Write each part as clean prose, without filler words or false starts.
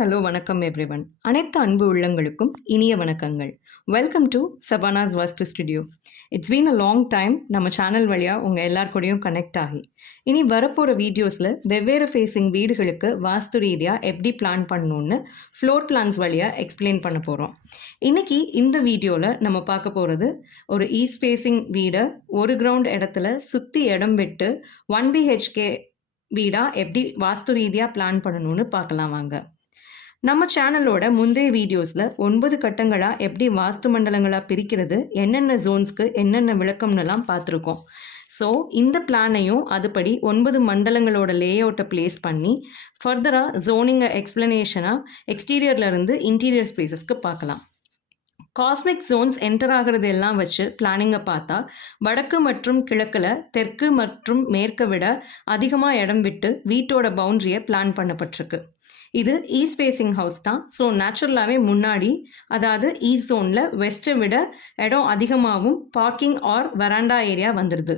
Hello வணக்கம் everyone. அனைத்து அன்பு உள்ளங்களுக்கும் இனிய வணக்கங்கள். Welcome to Shabana's Vastu studio. It's been a long time நம்ம சேனல் வழியாக உங்கள் எல்லாருக்கூடையும் கனெக்ட் ஆகி இனி வரப்போகிற வீடியோஸில் வெவ்வேறு ஃபேஸிங் வீடுகளுக்கு வாஸ்து ரீதியாக எப்படி பிளான் பண்ணணுன்னு ஃப்ளோர் பிளான்ஸ் வழியாக எக்ஸ்பிளைன் பண்ண போகிறோம். இன்றைக்கி இந்த வீடியோவில் நம்ம பார்க்க போகிறது ஒரு ஈஸ்ட் ஃபேஸிங் வீடை ஒரு கிரவுண்ட் இடத்துல சுற்றி இடம் விட்டு 1 BHK வீடாக எப்படி வாஸ்து ரீதியாக பிளான் பண்ணணும்னு பார்க்கலாம் வாங்க. நம்ம சேனலோட முந்தைய வீடியோஸில் 9 கட்டங்களாக எப்படி வாஸ்து மண்டலங்களாக பிரிக்கிறது, என்னென்ன ஜோன்ஸ்க்கு என்னென்ன விளக்கம்னுலாம் பார்த்துருக்கோம். ஸோ இந்த பிளானையும் அதுபடி 9 மண்டலங்களோட லேஅவுட்டை பிளேஸ் பண்ணி ஃபர்தராக ஜோனிங்கை எக்ஸ்பிளனேஷனாக எக்ஸ்டீரியர்லேருந்து இன்டீரியர் ஸ்பேசஸ்க்கு பார்க்கலாம். காஸ்மிக் ஜோன்ஸ் என்டர் ஆகிறது எல்லாம் வச்சு பிளானிங்கை பார்த்தா வடக்கு மற்றும் கிழக்கில் தெற்கு மற்றும் மேற்கை விட அதிகமாக இடம் விட்டு வீட்டோட பவுண்ட்ரியை பிளான் பண்ணப்பட்டிருக்கு. இது ஈஸ்ட் ஃபேஸிங் ஹவுஸ் தான். ஸோ நேச்சுரலாகவே முன்னாடி அதாவது ஈஸ்ட் ஜோனில் வெஸ்ட்டை விட இடம் அதிகமாகவும் பார்க்கிங் ஆர் வராண்டா ஏரியா வந்துடுது.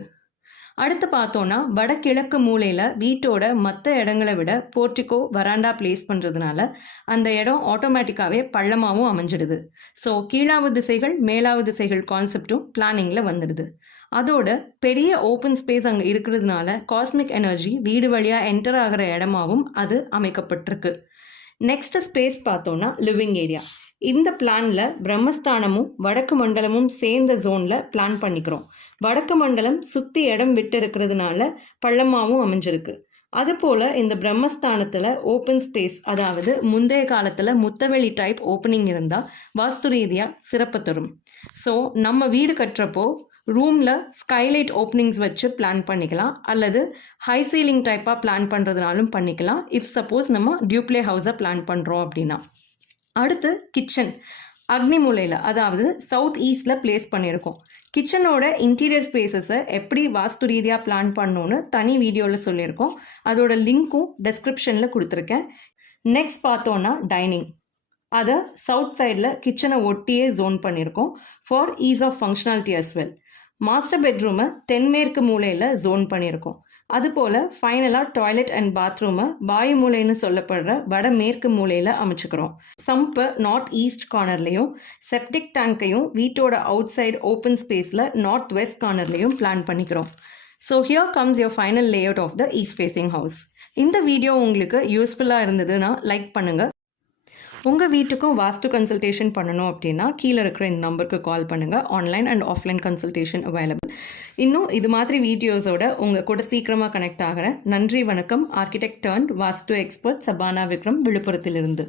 அடுத்து பார்த்தோன்னா வடகிழக்கு மூலையில் வீட்டோட மற்ற இடங்களை விட போர்ட்டிகோ வராண்டா பிளேஸ் பண்ணுறதுனால அந்த இடம் ஆட்டோமேட்டிக்காகவே பள்ளமாகவும் அமைஞ்சிடுது. ஸோ கீழாவது திசைகள் மேலாவது திசைகள் கான்செப்டும் பிளானிங்கில் வந்துடுது. அதோட பெரிய ஓப்பன் ஸ்பேஸ் அங்கே இருக்கிறதுனால காஸ்மிக் எனர்ஜி வீடு வழியாக என்டர் ஆகிற இடமாவும் அது அமைக்கப்பட்டிருக்கு. நெக்ஸ்ட் ஸ்பேஸ் பார்த்தோன்னா லிவிங் ஏரியா. இந்த பிளானில் பிரம்மஸ்தானமும் வடக்கு மண்டலமும் சேர்ந்த ஜோனில் பிளான் பண்ணிக்கிறோம். வடக்கு மண்டலம் சுற்றி இடம் விட்டு இருக்கிறதுனால பள்ளமாகவும் அமைஞ்சிருக்கு. அதுபோல் இந்த பிரம்மஸ்தானத்தில் ஓப்பன் ஸ்பேஸ், அதாவது முந்தைய காலத்தில் முத்தவெளி டைப் ஓப்பனிங் இருந்தால் வாஸ்து ரீதியாக சிறப்பு தரும். ஸோ நம்ம வீடு கட்டுறப்போ ரூமில் ஸ்கைலைட் ஓப்பனிங்ஸ் வச்சு பிளான் பண்ணிக்கலாம், அல்லது ஹை சீலிங் டைப்பாக பிளான் பண்ணுறதுனாலும் பண்ணிக்கலாம். இஃப் சப்போஸ் நம்ம டியூப்ளே ஹவுஸை பிளான் பண்ணுறோம் அப்படின்னா. அடுத்து கிச்சன் அக்னி மூலையில், அதாவது சவுத் ஈஸ்டில் பிளேஸ் பண்ணியிருக்கோம். கிச்சனோட இன்டீரியர் ஸ்பேசஸை எப்படி வாஸ்து ரீதியாக பிளான் பண்ணணுன்னு தனி வீடியோவில் சொல்லியிருக்கோம். அதோட லிங்க்கும் டெஸ்கிரிப்ஷனில் கொடுத்துருக்கேன். நெக்ஸ்ட் பார்த்தோன்னா டைனிங். அதை சவுத் சைடில் கிச்சனை ஒட்டியே ஜோன் பண்ணியிருக்கோம் for ease of functionality as well. Master பெட்ரூமை தென்மேற்கு மூலையில் ஜோன் பண்ணியிருக்கோம். அதுபோல் ஃபைனலாக டாய்லெட் அண்ட் பாத்ரூமை வாயு மூலைன்னு சொல்லப்படுற வடமேற்கு மூலையில் அமைச்சுக்கிறோம். சம்பை நார்த் ஈஸ்ட் கார்னர்லையும் செப்டிக் டேங்கையும் வீட்டோட அவுட் சைட் ஓப்பன் ஸ்பேஸில் நார்த் வெஸ்ட் கார்னர்லையும் பிளான் பண்ணிக்கிறோம். So here comes your final layout of the east facing house. இந்த வீடியோ உங்களுக்கு யூஸ்ஃபுல்லாக இருந்ததுன்னா லைக் பண்ணுங்கள். உங்கள் வீட்டுக்கும் வாஸ்து கன்சல்டேஷன் பண்ணணும் அப்படின்னா கீழே இருக்கிற இந்த நம்பருக்கு கால் பண்ணுங்கள். Online and offline consultation available. இன்னும் இது மாதிரி வீடியோஸோட உங்கள் கூட சீக்கிரமாக கனெக்ட் ஆகிறேன். நன்றி, வணக்கம். ஆர்கிடெக்ட் டர்ன்ட் வாஸ்து எக்ஸ்பர்ட் சபானா விக்ரம், விழுப்புரத்திலிருந்து.